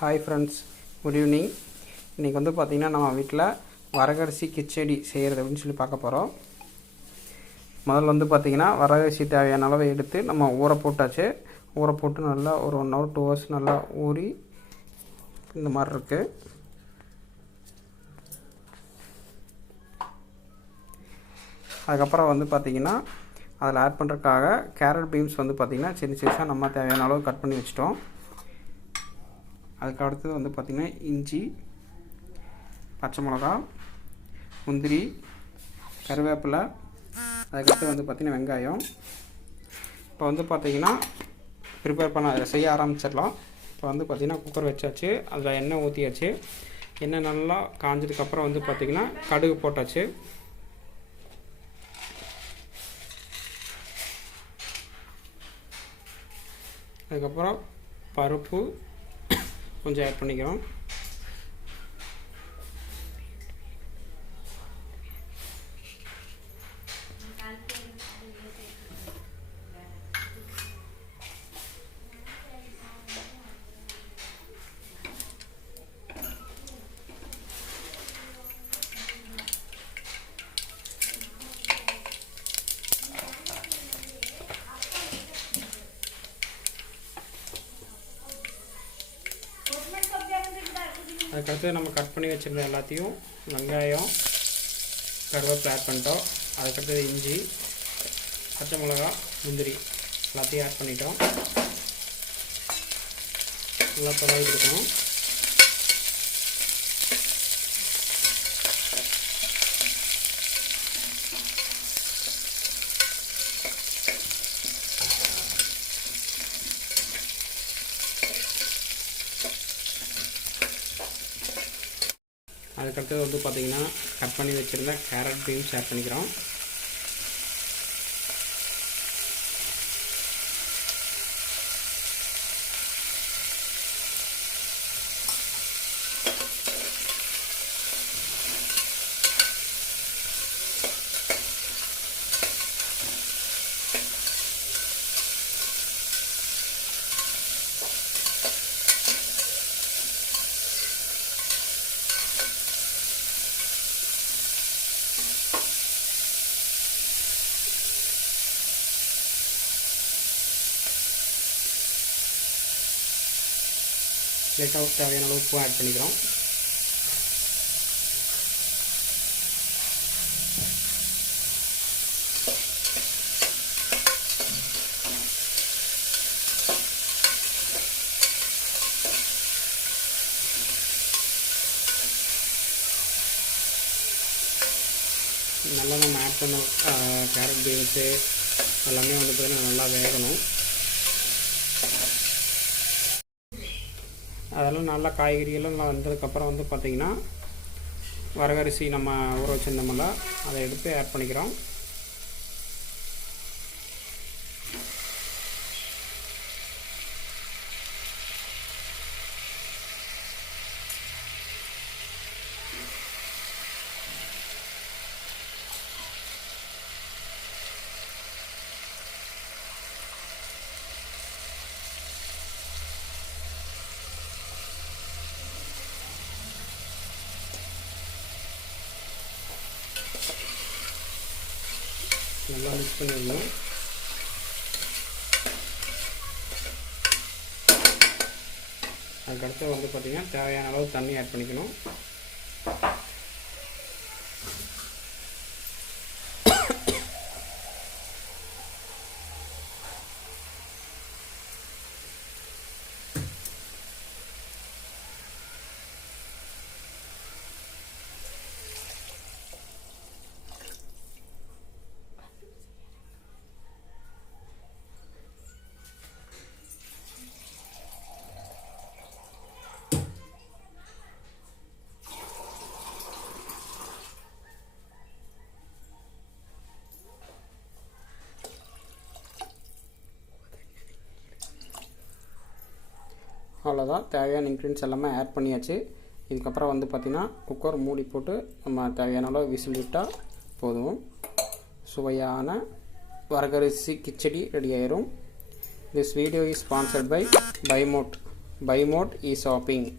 Hi friends, good evening. இன்றைக்கி வந்து பார்த்திங்கன்னா நம்ம வீட்டில் வரகரிசி கிச்சடி செய்கிறது அப்படின்னு சொல்லி பார்க்க போகிறோம். முதல்ல வந்து பார்த்திங்கன்னா வரகரிசி தேவையான அளவை எடுத்து நம்ம ஊற போட்டாச்சு. ஊற போட்டு நல்லா ஒரு 1 hour 2 hours நல்லா ஊறி இந்த மாதிரி இருக்குது. அதுக்கப்புறம் வந்து பார்த்திங்கன்னா அதில் ஆட் பண்ணுறதுக்காக கேரட் பீன்ஸ் வந்து பார்த்திங்கன்னா சின்ன சின்னதாக நம்ம தேவையான அளவு கட் பண்ணி வச்சிட்டோம். அதுக்கு அடுத்தது வந்து பார்த்திங்கன்னா இஞ்சி, பச்சை மிளகா, முந்திரி, கருவேப்பிலை, அதுக்கடுத்து வந்து பார்த்திங்கன்னா வெங்காயம். இப்போ வந்து பார்த்திங்கன்னா ப்ரிப்பேர் பண்ண செய்ய ஆரம்பிச்சிடலாம். இப்போ வந்து பார்த்திங்கன்னா குக்கர் வச்சாச்சு, அதில் எண்ணெய் ஊற்றியாச்சு. எண்ணெய் நல்லா காஞ்சதுக்கப்புறம் வந்து பார்த்திங்கன்னா கடுகு போட்டாச்சு. அதுக்கப்புறம் பருப்பு கொஞ்சம் ஆட் பண்ணிக்கிறோம். அதுக்கடுத்து நம்ம கட் பண்ணி வச்சுருந்த எல்லாத்தையும் வெங்காயம், கருவேப்பிலை ஆட் பண்ணிட்டோம். அதுக்கடுத்தது இஞ்சி, பச்சை மிளகா, முந்திரி எல்லாத்தையும் ஆட் பண்ணிட்டோம். நல்லா தொலைவி கொடுக்கணும். அதுக்கடுத்தது வந்து பார்த்திங்கன்னா கட் பண்ணி வச்சுருந்த கேரட் பீன்ஸ் ஆட் பண்ணிக்கிறோம். லைட்டாக தேவையான அளவு உப்பு ஆட் பண்ணிக்கிறோம். நல்லா நம்ம ஆட் பண்ண கேரட் பீன்ஸு எல்லாமே வந்து பார்த்திங்கன்னா நல்லா வேகணும். அதெல்லாம் நல்லா காய்கறியெல்லாம் நல்லா வந்ததுக்கப்புறம் வந்து பார்த்திங்கன்னா வரகரிசி நம்ம ஊற வச்சுருந்தோம்ல அதை எடுத்து ஆட் பண்ணிக்கிறோம். நல்லா மிக்ஸ் பண்ணிடணும். அதுக்கடுத்து வந்து பார்த்திங்கன்னா தேவையான அளவு தண்ணி ஆட் பண்ணிக்கணும். அவ்வளோதான், தேவையான இன்க்ரீடியன்ஸ் எல்லாமே ஆட் பண்ணியாச்சு. இதுக்கப்புறம் வந்து பார்த்திங்கன்னா குக்கர் மூடி போட்டு நம்ம தேவையான அளவு விசில் விட்டால் போதும். சுவையான வரகரிசி கிச்சடி ரெடி ஆயிரும். This video is sponsored by Buymote. Buymote e shopping.